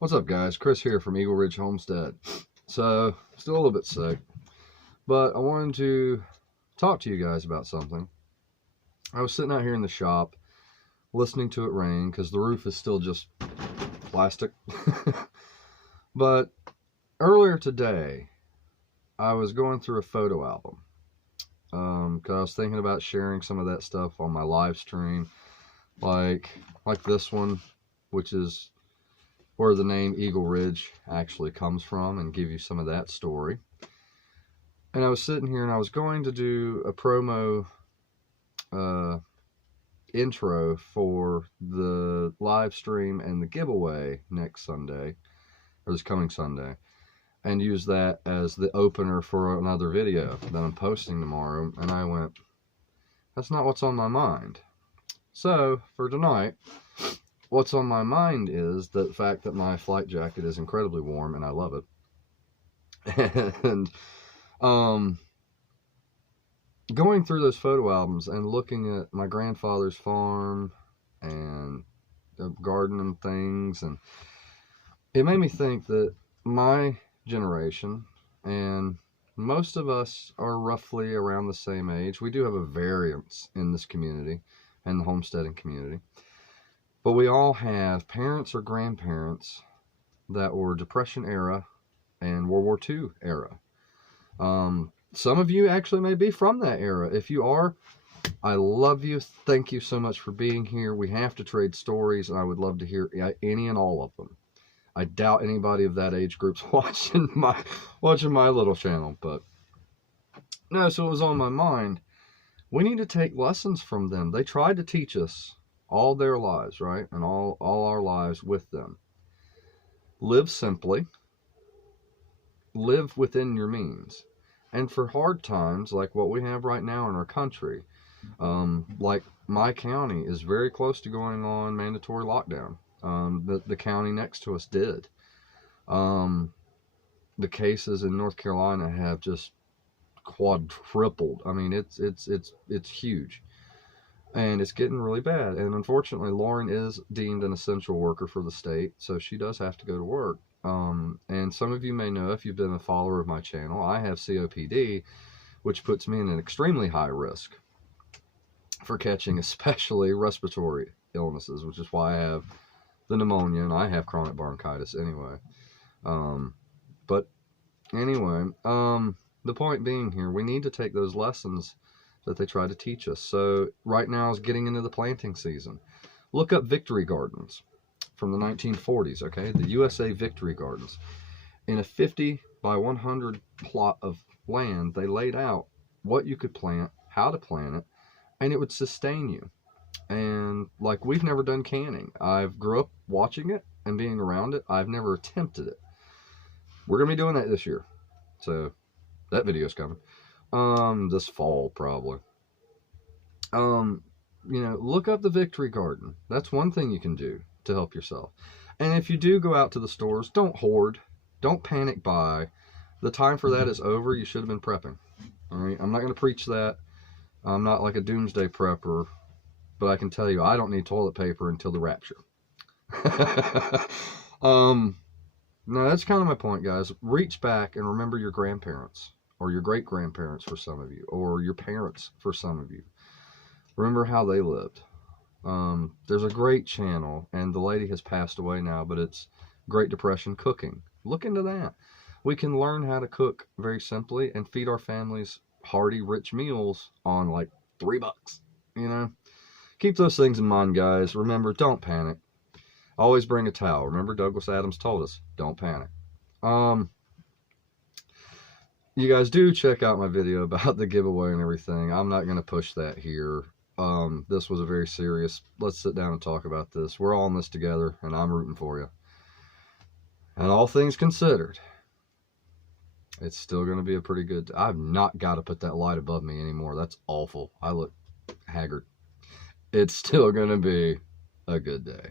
What's up, guys? Chris here from Eagle Ridge Homestead. So, still a little bit sick, but I wanted to talk to you guys about something. I was sitting out here in the shop listening to it rain because the roof is still just plastic. But earlier today, I was going through a photo album because I was thinking about sharing some of that stuff on my live stream, like this one, which is where the name Eagle Ridge actually comes from, and give you some of that story. And I was sitting here and I was going to do a promo intro for the live stream and the giveaway next Sunday, or this coming Sunday, and use that as the opener for another video that I'm posting tomorrow. And I went, that's not what's on my mind. So for tonight, what's on my mind is the fact that my flight jacket is incredibly warm and I love it. And going through those photo albums and looking at my grandfather's farm and the garden and things, and it made me think that my generation, and most of us are roughly around the same age. We do have a variance in this community and the homesteading community. But we all have parents or grandparents that were Depression era and World War II era. Some of you actually may be from that era. If you are, I love you. Thank you so much for being here. We have to trade stories, and I would love to hear any and all of them. I doubt anybody of that age group's watching my little channel, but no, so it was on my mind. We need to take lessons from them. They tried to teach us all their lives, right? And all our lives with them. Live simply. Live within your means. And for hard times, like what we have right now in our country, like my county is very close to going on mandatory lockdown. The county next to us did. The cases in North Carolina have just quadrupled. I mean, it's huge. And it's getting really bad. And unfortunately, Lauren is deemed an essential worker for the state, so she does have to go to work. And some of you may know, if you've been a follower of my channel, I have COPD, which puts me in an extremely high risk for catching especially respiratory illnesses, which is why I have the pneumonia and I have chronic bronchitis anyway. But anyway, the point being here, we need to take those lessons that they try to teach us. So right now is getting into the planting season. Look up victory gardens from the 1940s, okay? The USA Victory Gardens. In a 50 by 100 plot of land, they laid out what you could plant, how to plant it, and it would sustain you. And like, we've never done canning. I've grew up watching it and being around it. I've never attempted it. We're gonna be doing that this year. So that video's coming. This fall, probably. You know, look up the Victory Garden. That's one thing you can do to help yourself. And if you do go out to the stores, don't hoard. Don't panic buy. The time for that is over. You should have been prepping. All right? I'm not going to preach that. I'm not like a doomsday prepper, but I can tell you, I don't need toilet paper until the rapture. No, that's kind of my point, guys. Reach back and remember your grandparents, or your great-grandparents for some of you, or your parents for some of you. Remember how they lived. There's a great channel, and the lady has passed away now, but it's Great Depression Cooking. Look into that. We can learn how to cook very simply and feed our families hearty, rich meals on like $3, you know? Keep those things in mind, guys. Remember, don't panic. Always bring a towel. Remember, Douglas Adams told us, don't panic. You guys do check out my video about the giveaway and everything. I'm not going to push that here. This was a very serious, let's sit down and talk about this. We're all in this together, and I'm rooting for you. And all things considered, it's still going to be a pretty good, I've not got to put that light above me anymore. That's awful. I look haggard. It's still going to be a good day.